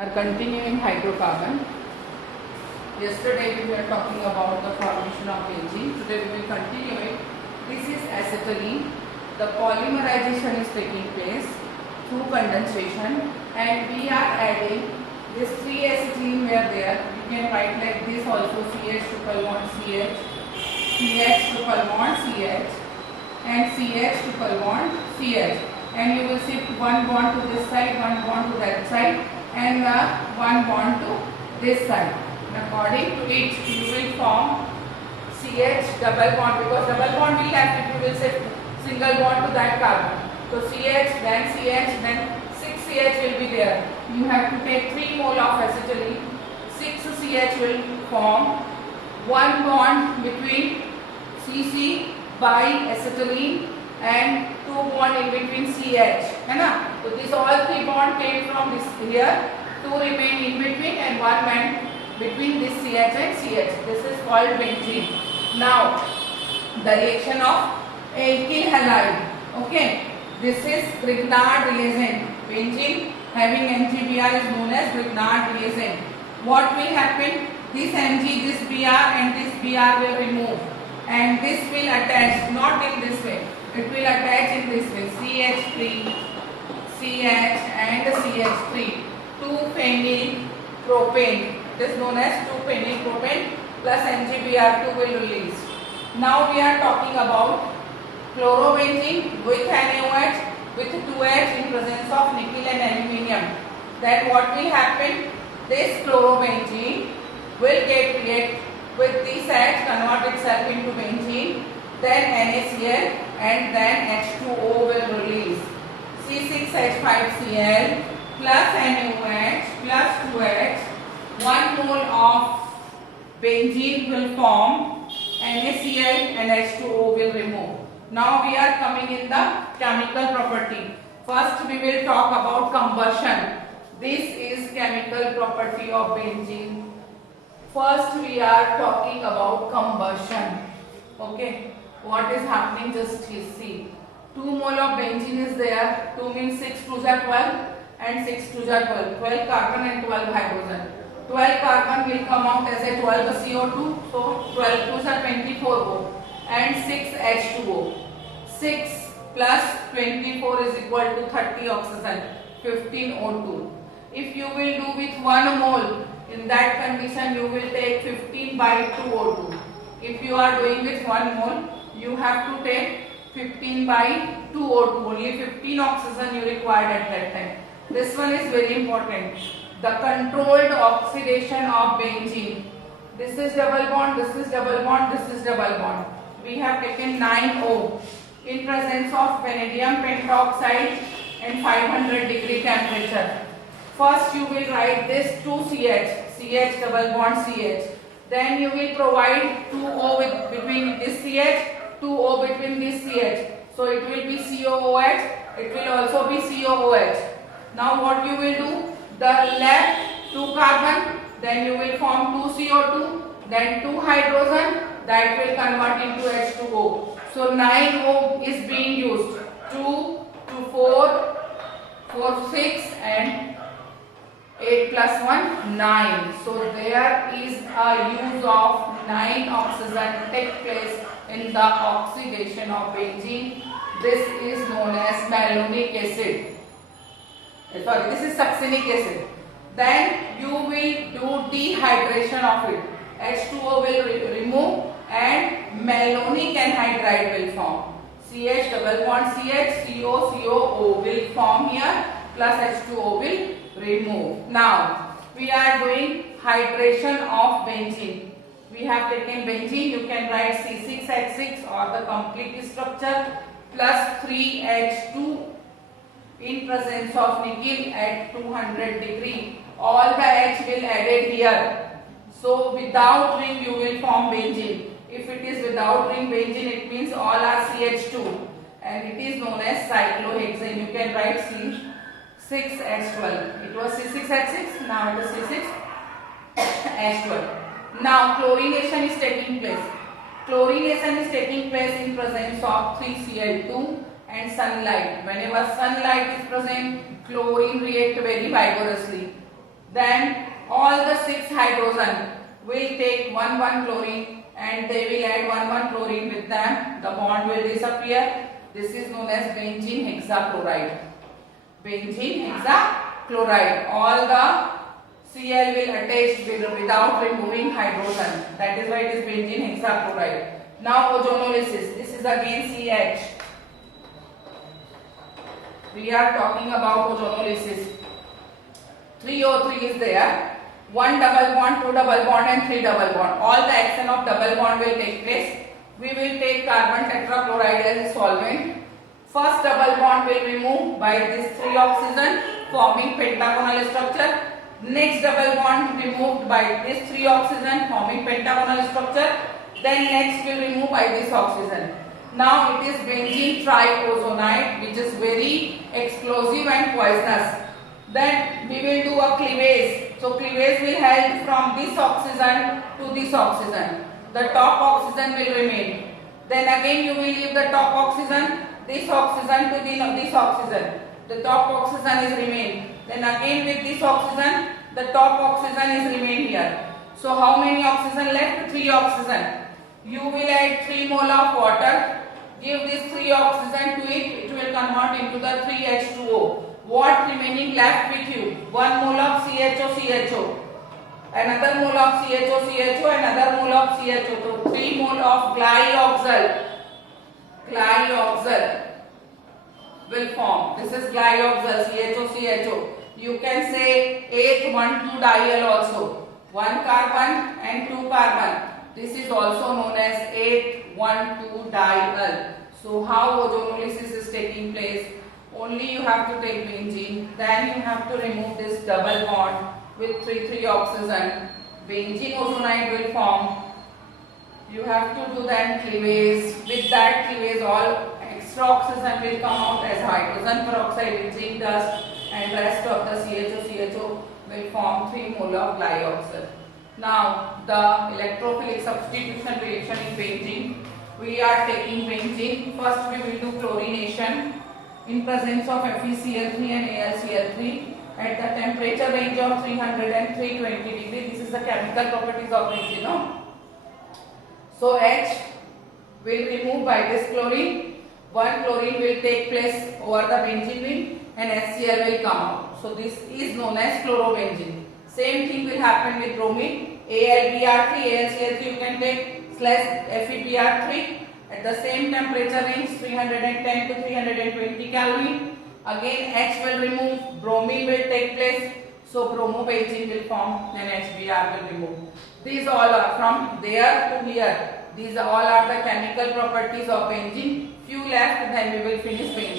Are continuing hydrocarbon. Yesterday we were talking about the formation of benzene. Today we will continue it. This is acetylene. The polymerization is taking place through condensation, and we are adding this 3-acetylene were there. You can write like this also: CH triple bond CH, CH triple bond CH, and CH triple bond CH. And you will shift one bond to this side, one bond to that side, and one bond to this side. According to it, you will form CH double bond, because double bond will have if you will say single bond to that carbon. So CH, then 6 CH will be there. You have to take 3 mole of acetylene. 6 CH will form one bond between CC by acetylene and 2 bond in between CH, है ना? So this all 3 bond came from this here, 2 remain in between and 1 went between this CH and CH. This is called benzene. Now the reaction of alkyl halide. Okay, this is Grignard reagent. Benzene having NGBr is known as Grignard reagent. What will happen? This Mg, this Br and this Br will remove, and this will attach, not in this way. It will attach in this way: CH3, CH and CH3, 2-phenylpropane. It is known as 2-phenylpropane plus NGBr2 will release. Now we are talking about chlorobenzene with NaOH with 2H in presence of nickel and aluminium. Then what will happen? This chlorobenzene will get react with this H, convert itself into benzene, then NaCl, and then H2O will release. C6H5Cl plus NaOH plus 2H, 1 mole of benzene will form, NaCl and H2O will remove. Now we are coming in the chemical property. First we will talk about combustion. This is chemical property of benzene. First we are talking about combustion. Okay, what is happening, just see. 2 mole of benzene is there. 2 means 6 2s are 12 and 6 2s are 12. 12 carbon and 12 hydrogen. 12 carbon will come out as a 12 CO2. So 12 2s are 24 O and 6 H2O. 6 plus 24 is equal to 30 oxygen, 15 O2. If you will do with 1 mole, in that condition you will take 15 by 2 O2. If you are doing with 1 mole, you have to take 15 by 2 O2. Only 15 oxygen you required at that time. This one is very important. The controlled oxidation of benzene. This is double bond, this is double bond, this is double bond. We have taken 9O in presence of vanadium pentoxide and 500 degree temperature. First you will write this 2CH, CH double bond CH. Then you will provide 2O with between this CH, 2O between this CH. So it will be COOH, it will also be COOH. Now what you will do? The left 2 carbon, then you will form 2 CO2, then 2 hydrogen, that will convert into H2O. So 9O is being used. 2 to 4, 4 6 and 8 plus 1 9. So there is a use of 9 oxygen take place in the oxidation of benzene. This is known as malonic acid. Sorry, this is succinic acid. Then you will do dehydration of it. H2O will remove and malonic anhydride will form. CH double bond CH, CO, COO will form here, plus H2O will remove. Now we are doing hydration of benzene. We have taken benzene, you can write C6H6 or the complete structure plus 3H2 in presence of nickel at 200 degree. All the H will added here. So without ring you will form benzene. If it is without ring benzene, it means all are CH2 and it is known as cyclohexane. You can write C6H12. It was C6H6, now it is C6H12. Now chlorination is taking place. Chlorination is taking place in presence of 3Cl2 and sunlight. Whenever sunlight is present, chlorine react very vigorously. Then all the 6 hydrogen will take 1 chlorine and they will add 1 chlorine with them. The bond will disappear. This is known as benzene hexachloride. Benzene hexachloride. All the Cl will attach without removing hydrogen. That is why it is benzene hexachloride. Now ozonolysis. This is again CH. We are talking about ozonolysis. 3 O3 is there. 1 double bond, 2 double bond and 3 double bond. All the action of double bond will take place. We will take carbon tetrachloride as a solvent. First double bond will remove by this 3 oxygen forming pentagonal structure. Next double bond removed by this 3 oxygen forming pentagonal structure. Then next will remove by this oxygen. Now it is benzene triozonide, which is very explosive and poisonous. Then we will do a cleavage. So cleavage will help from this oxygen to this oxygen. The top oxygen will remain. Then again you will leave the top oxygen, this oxygen to this oxygen. The top oxygen is remain. Then again with this oxygen, the top oxygen is remain here. So how many oxygen left? 3 oxygen. You will add 3 mole of water. Give this 3 oxygen to it. It will convert into the 3H2O. What remaining left with you? 1 mole of CHO. Another mole of CHO, another mole of CHO. So 3 mole of glyoxal. Glyoxal will form. This is glyoxal, CHO. You can say 8,1,2-diol also. 1 carbon and 2 carbon. This is also known as 8,1,2-diol. So how ozonolysis is taking place? Only you have to take benzene, then you have to remove this double bond with 3 oxygen. Benzene ozonide will form. You have to do then cleavage. With that cleavage, all extra oxygen will come out as hydrogen peroxide with zinc dust, and rest of the CHO will form 3 mole of glyoxal. Now the electrophilic substitution reaction in benzene. We are taking benzene. First we will do chlorination in presence of FeCl3 and AlCl3 at the temperature range of 300 and 320 degree. This is the chemical properties of benzene. No? So H will remove by this chlorine. 1 chlorine will take place over the benzene ring and HCl will come out. So this is known as chlorobenzene. Same thing will happen with bromine. AlBr3, AlCl3 you can take slash FeBr3. At the same temperature range 310 to 320 Kelvin. Again H will remove, bromine will take place. So bromobenzene will form and HBr will remove. These all are from there to here. These all are the chemical properties of benzene. Few left, then we will finish benzene.